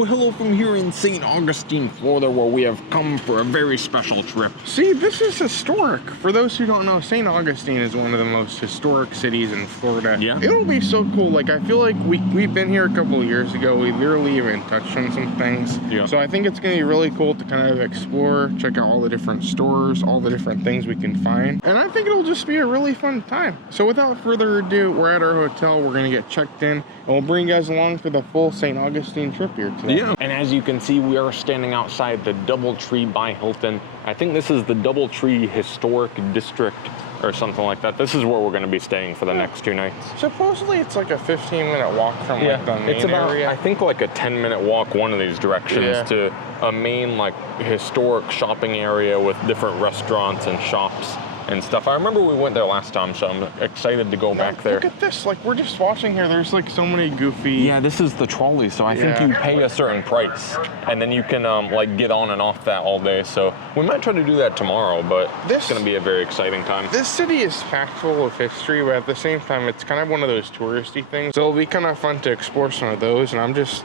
Well, hello from here in St. Augustine, Florida, where we have come for a very special trip. See, this is historic. For those who don't know, St. Augustine is one of the most historic cities in Florida. Yeah. It'll be so cool. Like, I feel like we've been here a couple of years ago. We literally even touched on some things. Yeah. So I think it's going to be really cool to kind of explore, check out all the different stores, all the different things we can find. And I think it'll just be a really fun time. So without further ado, we're at our hotel. We're going to get checked in. And we'll bring you guys along for the full St. Augustine trip here today. Yeah. And as you can see, we are standing outside the DoubleTree by Hilton. I think this is the DoubleTree Historic District or something like that. This is where we're going to be staying for the next 2 nights. Supposedly it's like a 15-minute walk from like the main it's about, area. I think like a 10-minute walk one of these directions to a main like historic shopping area with different restaurants and shops and stuff. I remember we went there last time, so I'm excited to go back there. Look at this, like we're just watching here, there's like so many goofy... Yeah, this is the trolley, so I think you pay a certain price, and then you can like get on and off that all day, so we might try to do that tomorrow, but it's gonna be a very exciting time. This city is packed full of history, but at the same time, it's kind of one of those touristy things, so it'll be kind of fun to explore some of those, and I'm just...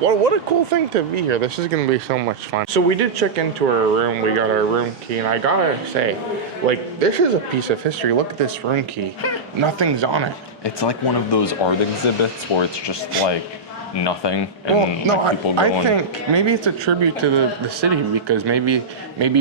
What a cool thing to be here. This is going to be so much fun. So we did check into our room. We got our room key. And I got to say, like, this is a piece of history. Look at this room key. Nothing's on it. It's like one of those art exhibits where it's just like nothing and well, no, like people going. I think maybe it's a tribute to the city because maybe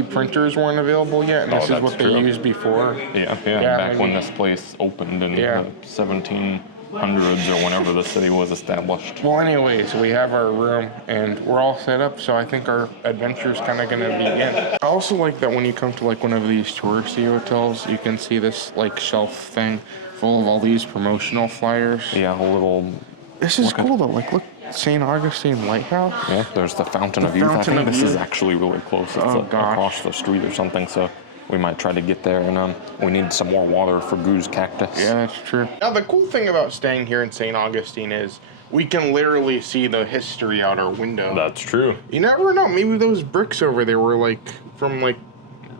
printers weren't available yet. And this is what they used before. Yeah, back when this place opened in the 1700s or whenever the city was established. Well, anyways, we have our room and we're all set up, so I think our adventure's kind of gonna begin. I also like that when you come to like one of these touristy hotels, you can see this like shelf thing full of all these promotional flyers. Yeah, a little... This is cool though, like look, St. Augustine Lighthouse. Yeah, there's the Fountain of Youth. I think this is actually really close. It's across the street or something, so we might try to get there, and we need some more water for Goo's cactus. Yeah, that's true. Now, the cool thing about staying here in St. Augustine is we can literally see the history out our window. That's true. You never know. Maybe those bricks over there were like from like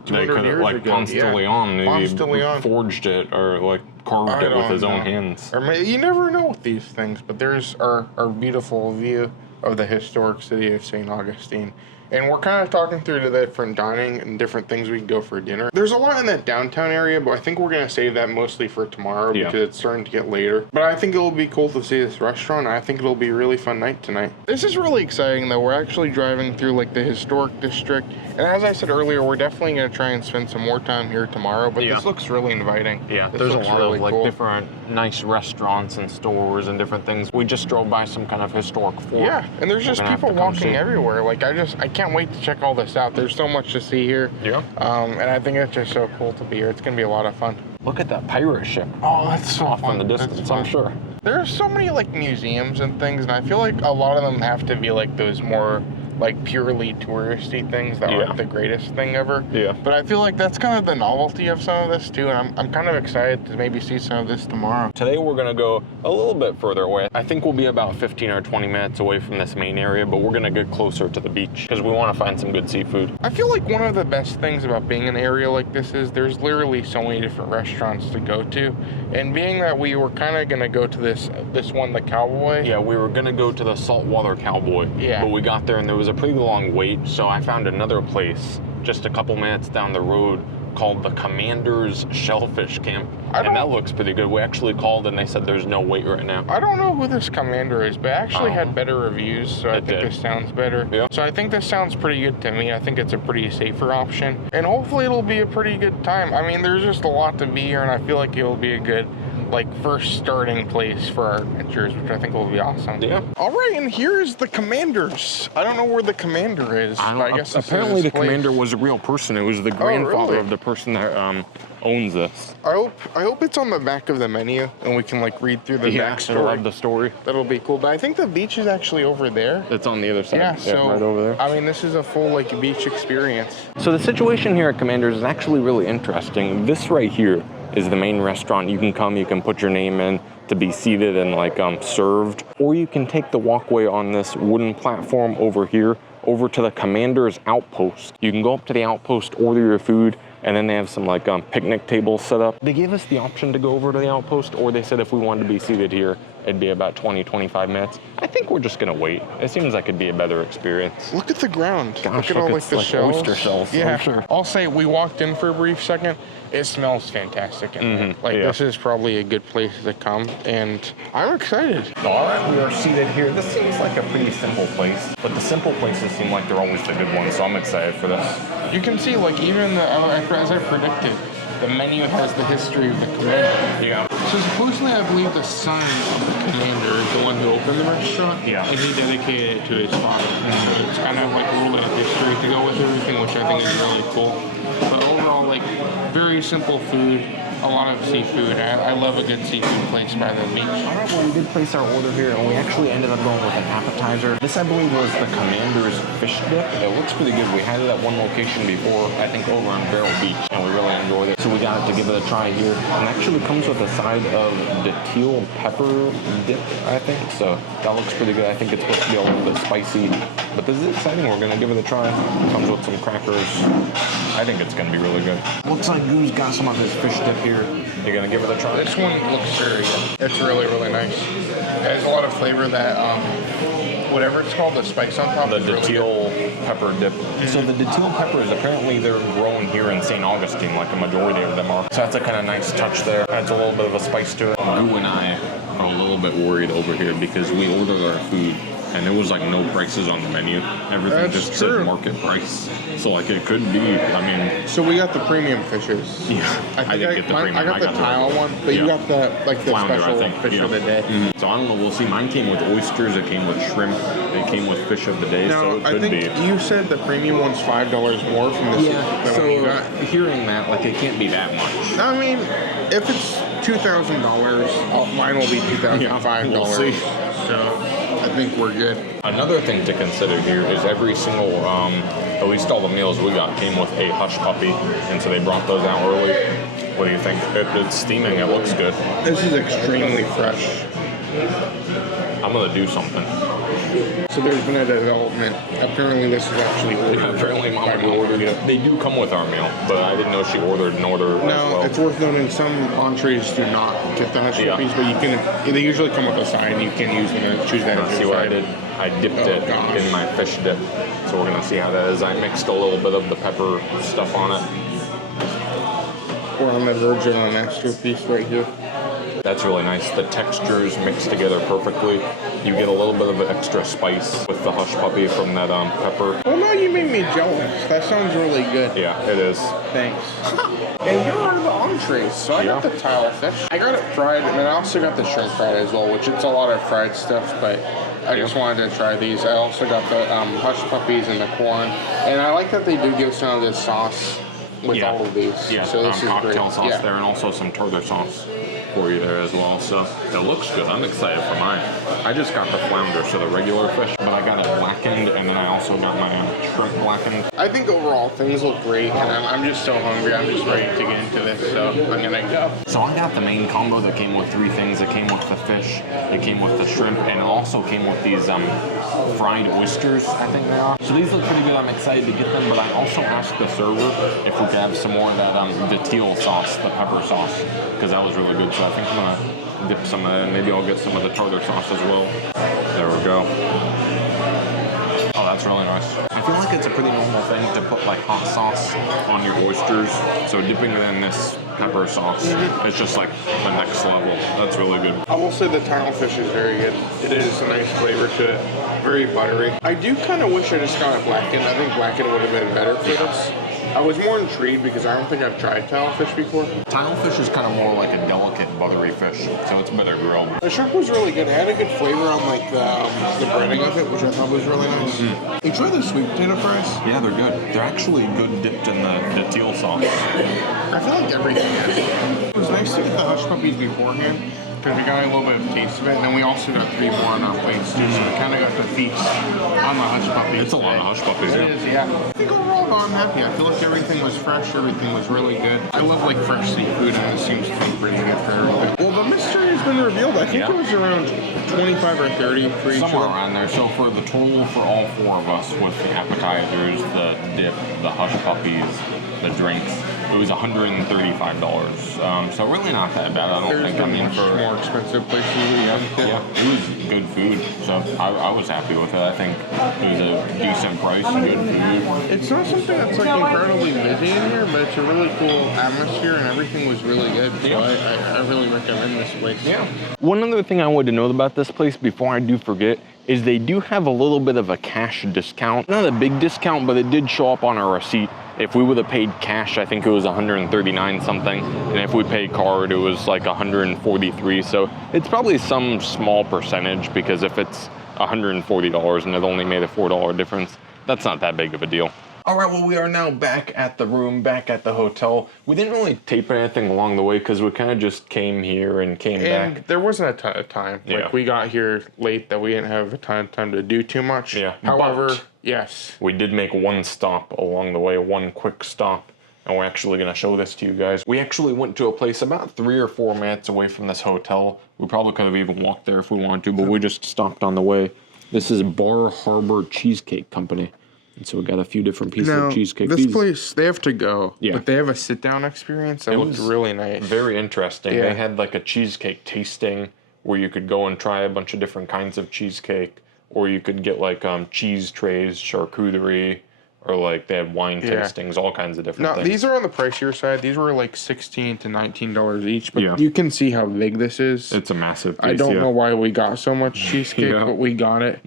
200 years like ago. Ponce de Leon. Maybe forged it or like carved it with his own hands. Or maybe, you never know with these things. But there's our beautiful view of the historic city of St. Augustine. And we're kind of talking through the different dining and different things we can go for dinner. There's a lot in that downtown area, but I think we're going to save that mostly for tomorrow because it's starting to get later. But I think it'll be cool to see this restaurant. I think it'll be a really fun night tonight. This is really exciting though. We're actually driving through like the historic district. And as I said earlier, we're definitely going to try and spend some more time here tomorrow. But this looks really inviting. Yeah, there's a lot of like different nice restaurants and stores and different things. We just drove by some kind of historic fort. Yeah, and there's just people walking everywhere. Like I can't wait to check all this out. There's so much to see here. Yeah. And I think it's just so cool to be here. It's gonna be a lot of fun. Look at that pirate ship. Oh, that's so off in the distance, I'm sure. There are so many like museums and things, and I feel like a lot of them have to be like those more like purely touristy things that aren't the greatest thing ever. Yeah. But I feel like that's kind of the novelty of some of this too, and I'm kind of excited to maybe see some of this tomorrow. Today we're gonna go a little bit further away. I think we'll be about 15 or 20 minutes away from this main area, but we're gonna get closer to the beach because we want to find some good seafood. I feel like one of the best things about being in an area like this is there's literally so many different restaurants to go to, and being that we were kind of gonna go to this one, the Cowboy. Yeah, we were gonna go to the Saltwater Cowboy. Yeah. But we got there and there was a pretty long wait, so I found another place just a couple minutes down the road called the Commander's Shellfish Camp, and that looks pretty good. We actually called and they said there's no wait right now. I don't know who this Commander is, but it actually had better reviews, so I think this sounds better. Yeah. So I think this sounds pretty good to me. I think it's a pretty safer option, and hopefully it'll be a pretty good time. I mean, there's just a lot to be here, and I feel like it'll be a good like first starting place for our adventures, which I think will be awesome. Yeah. All right, and here's the Commander's. I don't know where the Commander is. I guess apparently the Commander was a real person. It was the grandfather of the person that owns this. I hope it's on the back of the menu and we can like read through the backstory of the story. That'll be cool. But I think the beach is actually over there. It's on the other side. Yeah, so right over there. I mean, this is a full like beach experience. So the situation here at Commander's is actually really interesting. This right here is the main restaurant. You can come, you can put your name in to be seated and like served, or you can take the walkway on this wooden platform over here over to the Commander's Outpost. You can go up to the outpost, order your food, and then they have some like picnic tables set up. They gave us the option to go over to the outpost, or they said if we wanted to be seated here it'd be about 20, 25 minutes. I think we're just gonna wait. It seems like it'd be a better experience. Look at the ground. Gosh, look at all like it's the like shells. oyster shells. Yeah, I'm sure. I'll say we walked in for a brief second. It smells fantastic in there. Like this is probably a good place to come, and I'm excited. All right, we are seated here. This seems like a pretty simple place, but the simple places seem like they're always the good ones, so I'm excited for this. You can see, like, even as I predicted, the menu has the history of the commander. Yeah. So supposedly, I believe the son of the commander is the one who opened the restaurant. Yeah. And he dedicated it to his father. So it's kind of like a little bit of history to go with everything, which I think is really cool. But overall, like, very simple food. A lot of seafood. I love a good seafood place by the beach. All right, well, we did place our order here, and we actually ended up going with an appetizer. This, I believe, was the Commander's fish dip. It looks pretty good. We had it at one location before, I think over on Barrel Beach, and we really enjoyed it. So we got it to give it a try here. And actually comes with a side of the teal pepper dip, I think. So that looks pretty good. I think it's supposed to be a little bit spicy, but this is exciting. We're going to give it a try. Comes with some crackers. I think it's going to be really good. Looks like Goo's got some of this fish dip here. You're gonna give it a try? This one looks very good. It's really, really nice. It has a lot of flavor that, whatever it's called, the spice on top The is really teal pepper dip. So the teal peppers, apparently they're grown here in St. Augustine, like a majority of them are. So that's a kind of nice touch there. Adds a little bit of a spice to it. Goo and I are a little bit worried over here because we ordered our food and there was like no prices on the menu. Everything just said market price. So like it could be, I mean. So we got the premium fishes. Yeah. I didn't get the premium. I got the tile one, but you got the like the flounder, special fish of the day. So I don't know, we'll see. Mine came with oysters, it came with shrimp, it came with fish of the day, Now, so it could I think you said the premium one's $5 more from this than so what you got. hearing that, like it can't be that much. I mean, if it's $2,000, mine will be $2,005. We'll see. So I think we're good. Another thing to consider here is every single, at least all the meals we got came with a hush puppy, and so they brought those out early. What do you think? It's steaming, it looks good. This is extremely fresh. I'm gonna do something. So there's been a development. Apparently this is actually ordered. Yeah, apparently Mama ordered it. They do come with our meal, but I didn't know she ordered an order as well. It's worth noting some entrees do not get the hush puppies, but you can. They usually come with a side, and you can use them and choose that. See what I did? I dipped it in my fish dip, so we're gonna see how that is. I mixed a little bit of the pepper stuff on it. We're on the verge of a masterpiece right here. That's really nice. The textures mix together perfectly. You get a little bit of extra spice with the hush puppy from that pepper. Well, now you made me jealous. That sounds really good. Yeah, it is. Thanks. And here are the entrees. So I got the tile fish. I got it fried, and I also got the shrimp fried as well, which it's a lot of fried stuff, but I just wanted to try these. I also got the hush puppies and the corn. And I like that they do give some of this sauce with all of these. Yeah, so this is cocktail great. sauce there, and also some tartar sauce for you there as well. So it looks good. I'm excited for mine. I just got the flounder, so the regular fish, but I got it blackened, and then I also got my shrimp blackened. I think overall things look great, and I'm just so hungry. I'm just ready to get into this, so I'm gonna go. So I got the main combo that came with 3 things. It came with the fish, it came with the shrimp, and it also came with these fried oysters, I think they are. So these look pretty good. I'm excited to get them, but I also asked the server if we could have some more of that the teal sauce, the pepper sauce, because that was really good. So I think I'm gonna dip some of that, and maybe I'll get some of the tartar sauce as well. There we go. Oh, that's really nice. I feel like it's a pretty normal thing to put like hot sauce on your oysters. So dipping it in this pepper sauce, it's just like the next level. That's really good. I will say the tile fish is very good. It is a nice flavor to it. Very buttery. I do kind of wish I just got it blackened. I think blackened would have been better for this. I was more intrigued because I don't think I've tried tile fish before. Tile fish is kind of more like a delicate, buttery fish, so it's better grilled. The shrimp was really good. It had a good flavor on like the breading of it, which I thought was really nice. You try the sweet potato fries? Yeah, they're good. They're actually good dipped in the teal sauce. I feel like everything is. It was nice to get the hush puppies beforehand, because we got a little bit of taste of it, and then we also got 3 more on our plates too, so we kind of got the feast on the hush puppies. It's a lot of hush puppies, It is, yeah. I think overall, though, I'm happy. I feel like everything was fresh, everything was really good. I love like fresh seafood, and this seems to be pretty good for everything. Well, the mystery has been revealed. I think it was around 25 or 30 for each Somewhere one. around there. So for the total for all 4 of us, with the appetizers, the dip, the hush puppies, the drinks. It was $135. So really not that bad. I don't think. I mean, for more expensive places. yeah, it was good food. So I was happy with it. I think it was a decent price, good food. It's not something that's like incredibly busy in here, but it's a really cool atmosphere and everything was really good. So yeah. I really recommend this place. Yeah. One other thing I wanted to know about this place before I do forget is they do have a little bit of a cash discount. Not a big discount, but it did show up on our receipt. If we would have paid cash, I think it was 139 something. And if we paid card, it was like 143. So it's probably some small percentage, because if it's $140 and it only made a $4 difference, that's not that big of a deal. All right, well, we are now back at the room, back at the hotel. We didn't really tape anything along the way because we kind of just came here and came back. There wasn't a ton of time. Yeah. Like, we got here late that we didn't have a ton of time to do too much. Yeah. However, But yes. we did make one stop along the way, one quick stop, and we're actually gonna show this to you guys. We actually went to a place about 3 or 4 minutes away from this hotel. We probably could have even walked there if we wanted to, but we just stopped on the way. This is Bar Harbor Cheesecake Company. And so we got a few different pieces of cheesecake. This place, they have to go. Yeah. But they have a sit-down experience that looks really nice. Very interesting. Yeah. They had like a cheesecake tasting where you could go and try a bunch of different kinds of cheesecake, or you could get like cheese trays, charcuterie, or like they had wine tastings, all kinds of different things. These are on the pricier side. These were like $16 to $19 each, but you can see how big this is. It's a massive piece. I don't know why we got so much cheesecake, but we got it.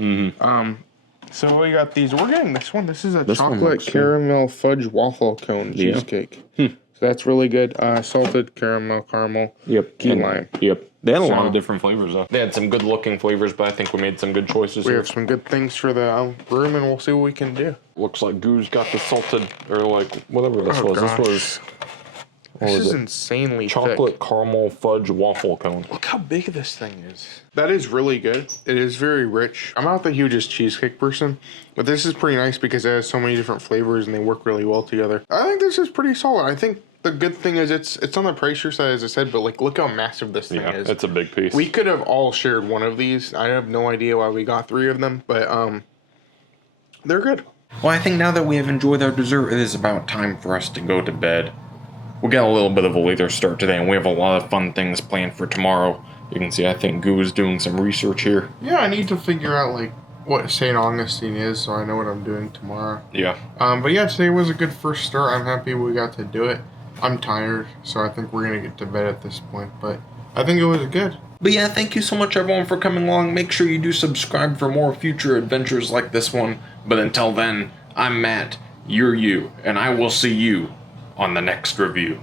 So we got these. We're getting this one. This is a chocolate caramel fudge waffle cone cheesecake. So that's really good. Salted caramel, caramel, key lime. They had a lot of different flavors though. They had some good looking flavors, but I think we made some good choices We here. have some good things for the room, and we'll see what we can do. Looks like Goo's got the salted, or like whatever this was. Gosh. This was... This is insanely chocolate thick. caramel fudge waffle cone. Look how big this thing is. That is really good. It is very rich. I'm not the hugest cheesecake person, but this is pretty nice because it has so many different flavors and they work really well together. I think this is pretty solid. I think the good thing is it's on the pricier side, as I said, but like look how massive this thing is. It's a big piece. We could have all shared one of these. I have no idea why we got 3 of them, but they're good. Well, I think now that we have enjoyed our dessert, it is about time for us to go to bed. We got a little bit of a later start today, and we have a lot of fun things planned for tomorrow. You can see, I think Goo is doing some research here. Yeah, I need to figure out, like, what St. Augustine is, so I know what I'm doing tomorrow. Yeah. But yeah, today was a good first start. I'm happy we got to do it. I'm tired, so I think we're going to get to bed at this point, but I think it was good. But yeah, thank you so much, everyone, for coming along. Make sure you do subscribe for more future adventures like this one. But until then, I'm Matt, you're you, and I will see you on the next review.